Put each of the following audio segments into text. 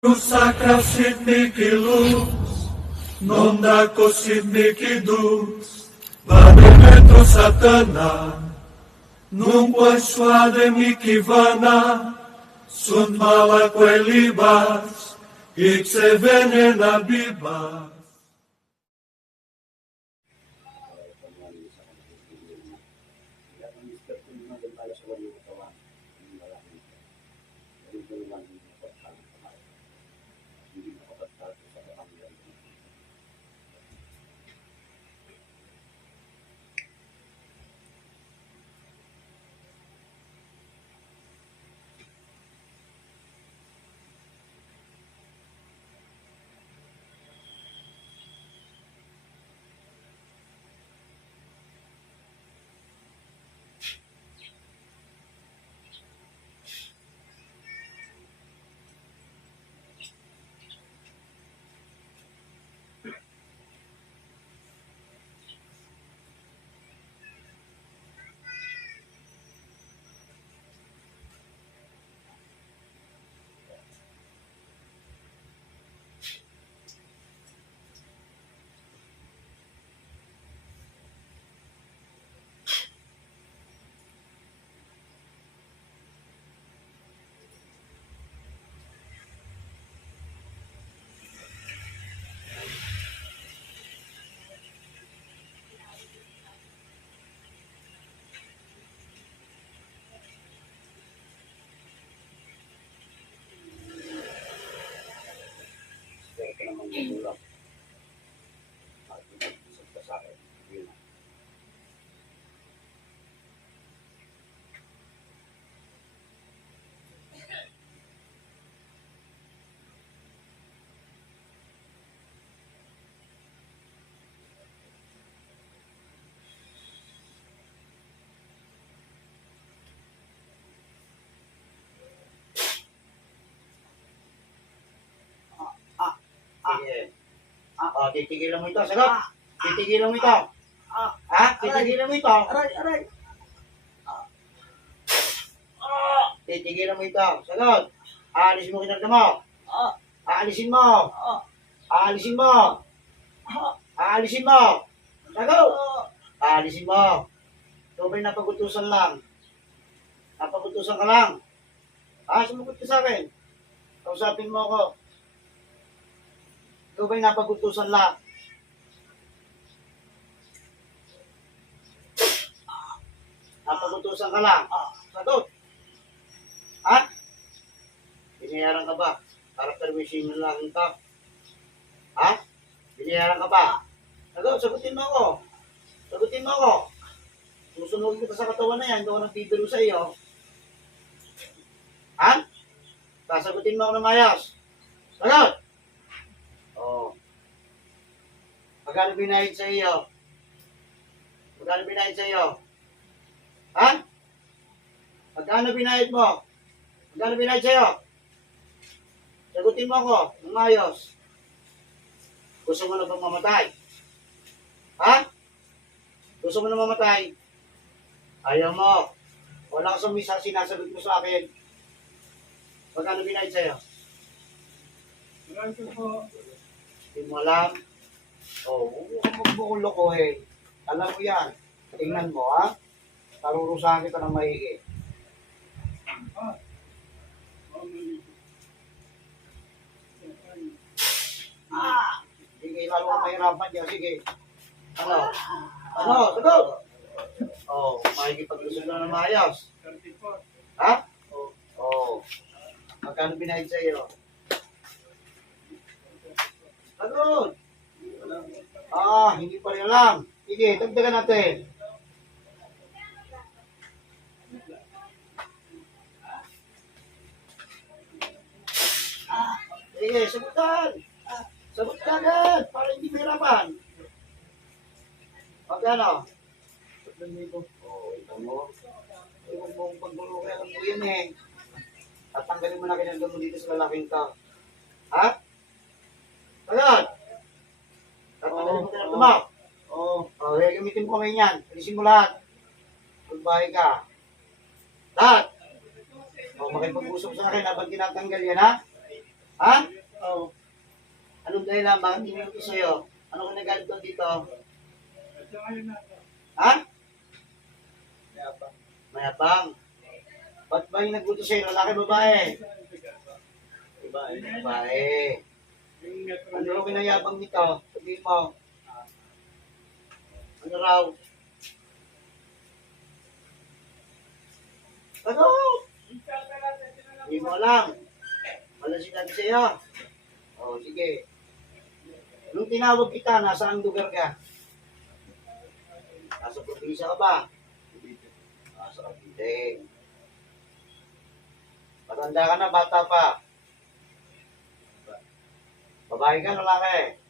Sacra sit mihi lux, non daco sit mihi dux, vade petro satana, nunque suade mihi vana, sunt mala quelibas, ixe venena bibas. Sige. Titigilan mo ito. Sagot. Titigilan mo ito. Titigilan mo ito. Aray. Titigilan mo ito. Sagot. Aalisin mo kinarga mo. Aalisin mo. Aalisin mo. Aalisin mo. Sagot. Aalisin mo. Ito ba'y napagutusan lang? Napagutusan ka lang? Sumagot ka sa akin. Kausapin mo ako. Ikaw ba'y napagutusan lang? Napagutusan ka lang? Sagot. Binayaran ka ba? Karakter machine lang ito. Binayaran ka ba? Sagot, sagutin mo ako. Sagutin mo ako. Susunod kita sa katawan na yan, doon ang bibiro sa iyo. Sasagutin mo ako ng mayas. Sagot! Magkano binayad sa iyo? Magkano binayad sa iyo? Magkano binayad mo? Magkano binayad sa iyo? Sagutin mo ako ng mayos. Gusto mo na bang mamatay? Gusto mo na mamatay? Ayaw mo. Wala ka sa sinasagot mo sa akin. Magkano binayad sa'yo? Maraming po. Hindi mo alam? Huwag ka magbukulo ko eh. Alam mo yan. Tingnan mo Tarurusahan kita ng maigi. Sige, lalo ka mahirapan dyan. Sige. Ano? Sagot! Makikipag-usap na ng maayos. 34. Magkano binayad sa iyo? Sagot! Hindi pa rin alam. Sige, dagdagan natin. Sige, sagutan! Sagutan agad! Para hindi mahirapan. Magkano? 3,000. Ito mo. Huwag mong pagbulo kaya lang mo yun eh. Tatanggalin mo na kinagano dito sa lalaking ka. Agad! Tatanggalin mo kinagano mo. Gamitin mo kamay niyan. Alisin mo lahat. Magbahay ka. Lahat! Makipag-usap sa akin habang tinatanggal yan Ha? Oo. Anong dahilan? Bakit hindi ko sa'yo? Ano ka nagalit doon dito? Ha? Mayabang. Ba't ba yung nagbuto sa'yo? Lalaki, babae? Babae. Ano raw kinayabang nito? Sabihin mo. Ano raw? Ano? Hindi mo alam. Wala sinabi sa'yo. O, sige. Nung tinawag kita, nasaan lugar ka? Nasa probinsya ka ba? Nasa Cavite. Matanda ka na, bata pa. Babae ka, lalaki.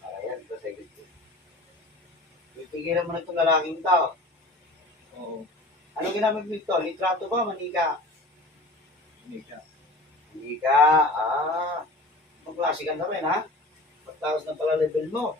Ayan, kasi gusto. Tigilan mo na itong lalaking tao. Anong ginamit mo ito? Litrato ba? Manika? Manika. Anong klase ka na rin, ha? Pagtaos na pala level mo.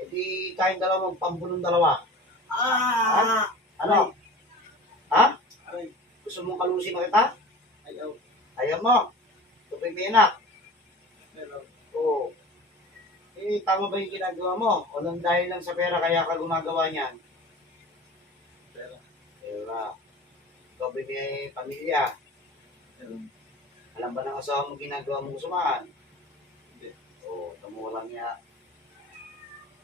E di tayong dalawang pambulong dalawa. Ha? Ano? Ha? Gusto mong kalusin na kita? Ayaw mo. Tupig mo yan, Oo. Eh, tama ba yung ginagawa mo? O nang dahil lang sa pera kaya ka gumagawa niyan? Pera. Ikaw ba may pamilya? Alam ba ng asawa mo ginagawa mong kusumaan? Oo, tamo lang niya.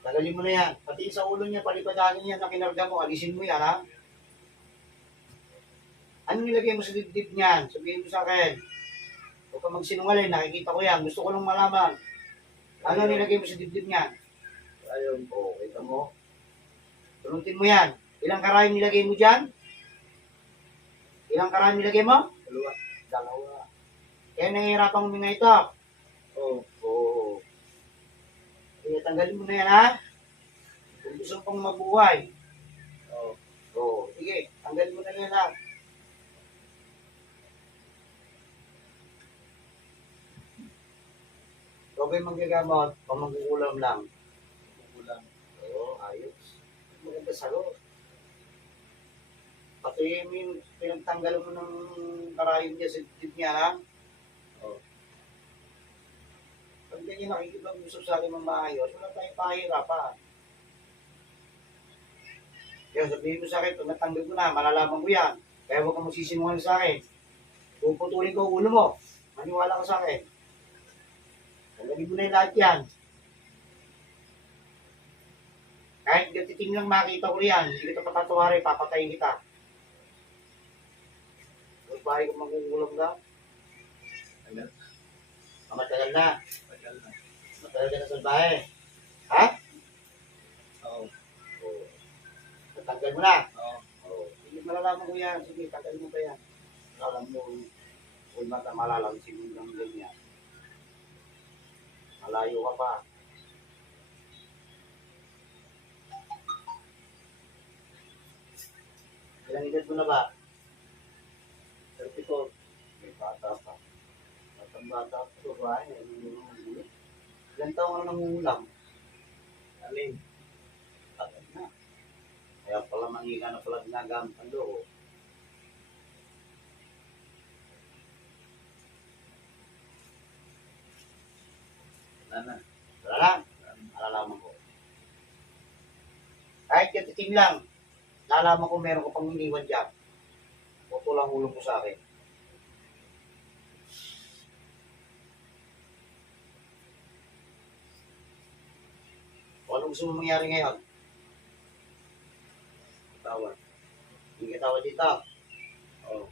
Tagalin mo na yan. Pati sa ulo niya, palipadagin yan na kinarga mo. Alisin mo yan, ha? Anong nilagay mo sa dibdib niyan? Sabihin mo sa akin. Huwag ka magsinungaling, nakikita ko yan. Gusto ko lang malaman. Ano nilagay mo sa dibdib niyan? Ayun. Oo, kita mo. Tunutin mo yan. Ilang karayom nilagay mo dyan? Ilang karayom nilagay mo? Dalawa. Kaya nangihirapan mo nga ito. Oo. Kaya tanggalin mo na yan, ha? Kung gusto pang mabuhay. Oo. Sige, tanggalin mo na yan, ha? Ikaw ba'y manggagamot o manggugulam lang? Oo, ayos. Maganda sagot. Pati yung pinagtanggal mo ng karayom niya sa dibdib niya, ha? Pag ganyan nakikipag-usap sa akin ng maayos, wala tayong pahirapan. Kaya sabihin mo sa akin, pag natanggal ko na, malalaman ko yan. Kaya huwag kang magsisinungaling sa akin. Puputulin ko ang ulo mo. Maniwala ka sa akin. Tanggalin mo na yung lahat yan. Kahit gatiting lang makita ko yan, hindi kita patatawarin, papatayin kita. Huwag bahay kung magugulam ka. Matagal na. Matagal ka na sa bahay. Ha? Oo. Tatanggal mo na? Oo. Hindi malalaman ko yan. Sige, tanggal mo pa yan. Alam mo, kung malalamsin mo lang ganyan. Malayo ka pa. Ilang edad mo na ba? 34. May bata pa. Bata pa. Babae. Ilang taong ka nangungulam? Alin? Tagal na. Kaya pala mangiga na pala ginagamit ang loob. Wala lang. Malalaman ko. Kahit katiting lang, nalaman ko meron ko pang iniwan dyan. Puto lang ulo ko sa akin. O ano gusto mo mangyari ngayon? Tawad. Hindi ka tawad dito. Oo.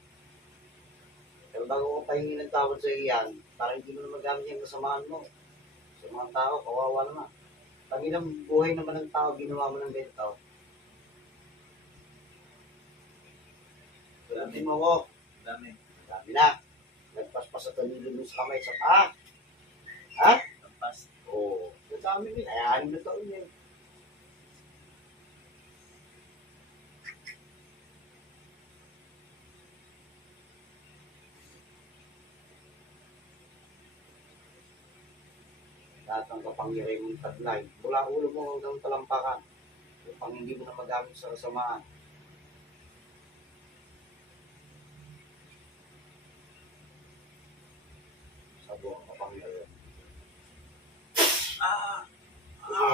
Pero bago ko pahingi ng tawad sa iyan, para hindi mo na magamit yung kasamaan mo. Sa mga tao, kawawa naman. Pag ilang buhay naman ng tao, ginawa mo ng ganito. Tulantin mo ko. Dami na. Nagpaspas at nililo mo sa kamay sa paa. Ha? Nagpas. Oo. Ang dami din. Ay, 6 na taon yun. Lahat ng kapangyarihan mong taglay. Mula ulo mo hanggang talampakan. Upang hindi mo na magamit sa kasamaan. Buwang kapangyarihan. Ah! Sige.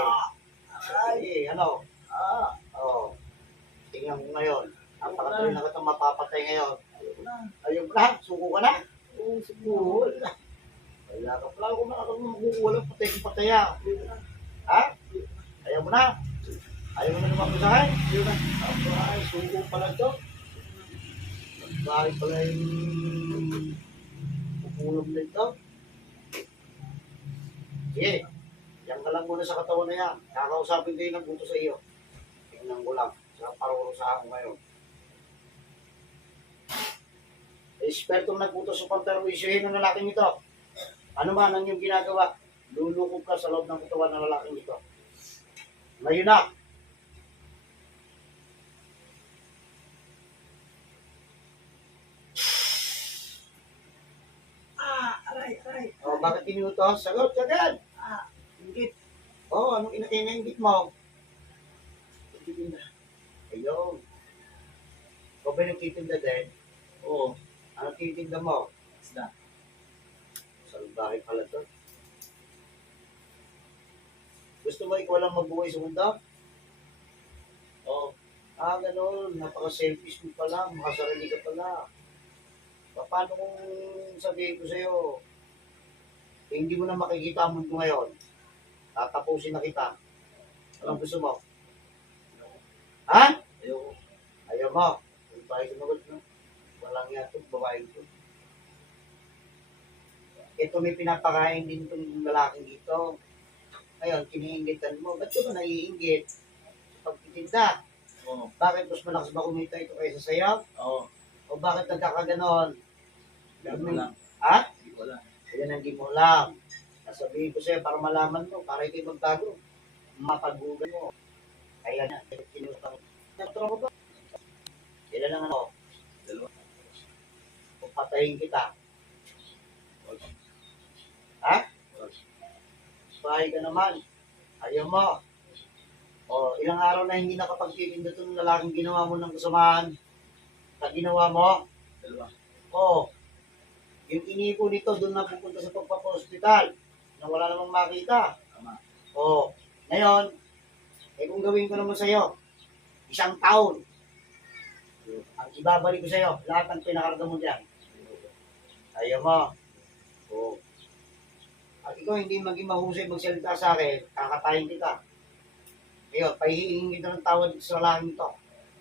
Aray! Sige, ano? Ah! Oo. Tingnan mo ngayon. Napakatuloy na kitang mapapatay ngayon. Ayoko na. Ayaw mo na? Suko ka na? Oo, siguro. Wala. Wala ka pala kung walang patay kong pataya. Ayoko na. Ha? Ayaw mo na? Ayaw mo na naman sa akin? Ayoko na. Ay, suko pala to. Bakit pala yung pupulong nito? Sige, yan ka lang muna sa katawan na yan. Kakausapin ko yung nagbuto sa iyo. Tingnan ko lang. Sa parurusahan ko ngayon. Ekspertong nagbuto sa pagtaruisyohin ng lalaking ito. Ano man ang iyong ginagawa, lulukob ka sa loob ng katawan ng lalaking ito. Ngayon na! Ah! Aray! Aray! O, bakit kinuto? Sagot agad! Ah! Ingit! O, anong inainggit mo? Titinda. Ayun. Ikaw ba nagtitinda din? Oo. Anong titinda mo? Isda. Salbahe pala to. Gusto mo ikaw lang magbuhay sa mundo? Oo. Ah, gano'n. Napaka-selfish mo pala. Makasarili ka pala. Paano kung sabihin ko sa'yo, hindi mo na makikita ang mundo ngayon? Tatapusin na kita. Anong gusto mo? Ha? Ayoko. Ayaw mo. Hindi pa kayo sumagot, no? Walang yan itong babae ito. Ito may pinapakain din itong lalaking dito. Ngayon, kiniingitan mo. Ba't ka ba naiinggit? Pagtitinda. Oo. Bakit mas malakas ba kumita ito kaysa sa'yo? Oo. O bakit nagkakaganon? Hindi ko lang. Ha? Hindi ko lang. Yan ang di mo alam. Nasabihin ko sa'yo para malaman mo, para ikaw magtago. Mapagbugan mo. Kaya na, kinutang. Nagturo mo ba? Kailan lang ano, Dalawa. kung patayin kita. Wag. Ha? Wag. Bahay ka naman. Ayaw mo. O, ilang araw na hindi nakapagtitinda itong lalaking ginawa mo ng kasamaan. Na ginawa mo, Dalawa. o, yung inipo nito doon na pupunta sa pagpapa-hospital na wala namang makita. Tama. O, ngayon, kung gawin ko naman sa'yo, 1 taon, ang ibabalik ko sa'yo, lahat ng pinakarga mo dyan. Ayaw mo. O, at ikaw hindi maging mahusay magsalita sa akin, kakatayin kita. Ngayon, pahihingin kita ng tawad sa lalaki nito.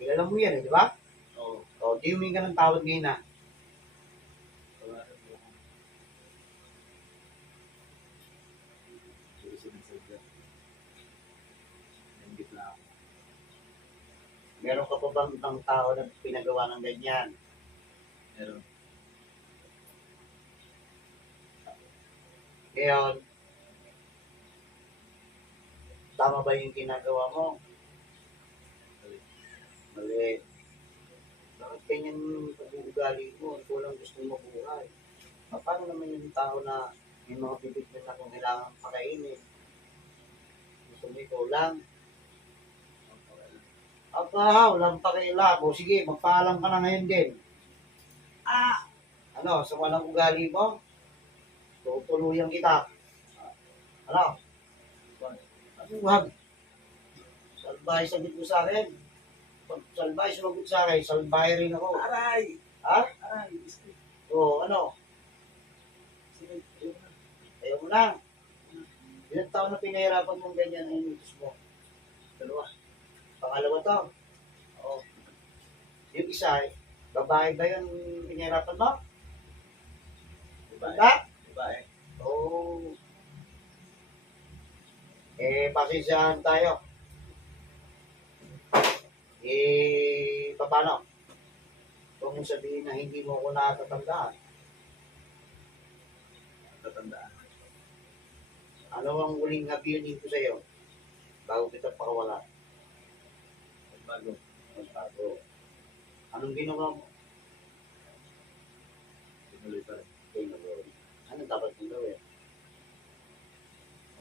Kilala mo yan, di ba? Oo. O, di humingi ka ng tawad ngayon na. Wala. Sinisadya. Ingit na ako. Meron ka pa bang ibang tao na pinagawa ng ganyan? Meron. Ngayon, tama ba yung ginagawa mo? Mali. Mali. Bakit ganyan yung pag-uugali mo? Ikaw lang gusto mo mabuhay. Paano naman yung tao na may mga bibig na kung kailangan pakainin? Gusto mo ikaw lang? Aba, walang pakialam. O sige, magpaalam ka na ngayon din. Ah! Ano, sa walang ugali mo? Tutuluyan kita. Ano? Ano, wag. Salbahe sagot mo sa akin. Pag salbahe sumagot sa akin, salbahe rin ako. Aray! Ha? Aray! O, ano? Sige. Ayoko na. Ayaw mo na. Ilang taon na pinahirapan mong ganyan ang inutos mo? Dalawa. Pangalawa to. O. Yung isa, babae ba yung pinahirapan mo? Babae. Ha? Babae. Oo. Pasensyahan tayo. Paano? Huwag mong sabihin na hindi mo ako nakatatandaan. Tatandaan. Ano ang huling habilin ko sa'yo? Bago kita pakawala. Bago. Magbago. Anong ginawa mo? Tinuloy pa rin. Ginawa. Ano dapat mong gawin?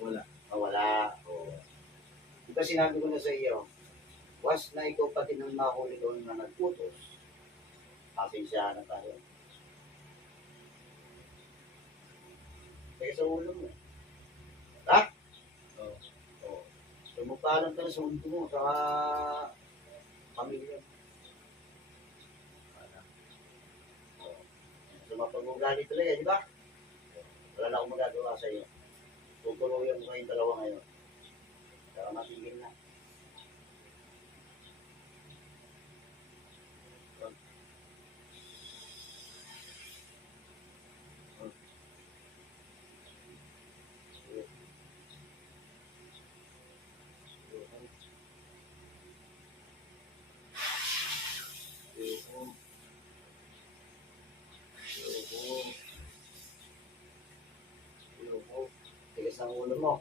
Wala. Mawala. O. Diba sinabi ko na sa iyo, was na ikaw pati ng mahuli doon na nagputos, pasensyahan na tayo. Kaya sa ulo mo. Ha? Oo. Oo. Sumupalan ka na sa ulo mo, sa pamilya. Wala. Oo. So, mapag-ugali talaga, di ba? Wala na akong magagawa sa iyo. Tutuloyan mo kayong dalawa ngayon. Para matigil na. Tigas ang ulo mo.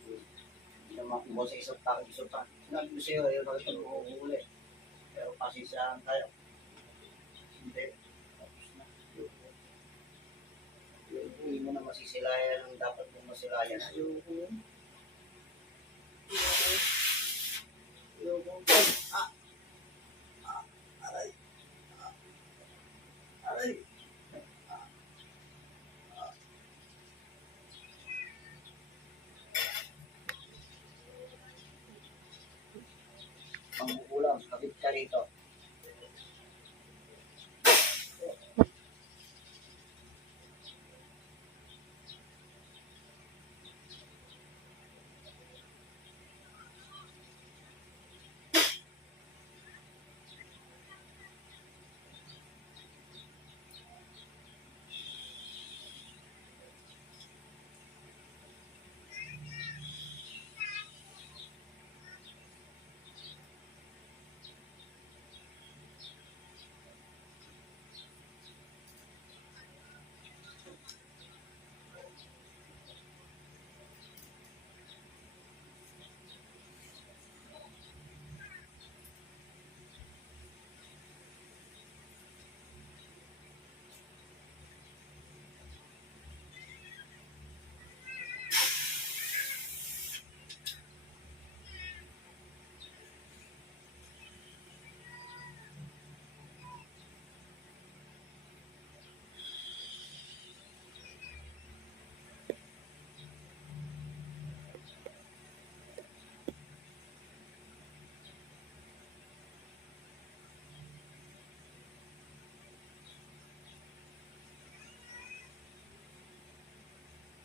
Hindi naman kung sa isang tao, isang tao. Sinabi ko sa'yo, ayaw na kita mahuhuli. Pero pasisyahan tayo. Hindi. Tapos na. Hindi mo na masisilayan ang dapat mong masilayan. Ayoko. Ayoko. Ah! Ah! Aray! Ah! Aray! Mangkukulam, kapit ka rito.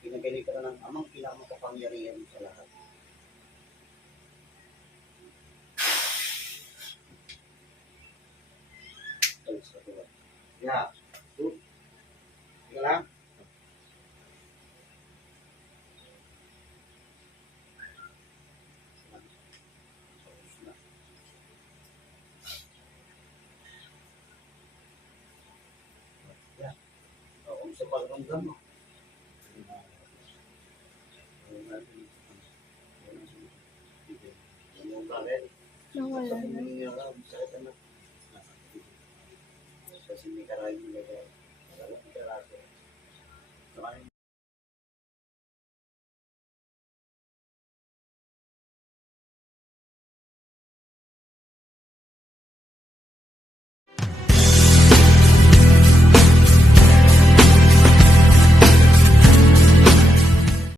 Pinagali ka na ng amang pinakamakapangyarihan sa lahat. Ay, sa tuwa. Yeah. Good. Sige lang. Tapos na. Yeah. Oo, sa pagramdam mo. Yung bakit? Nawala na. Sakit na. Kasi may karayong nila. Alam mo,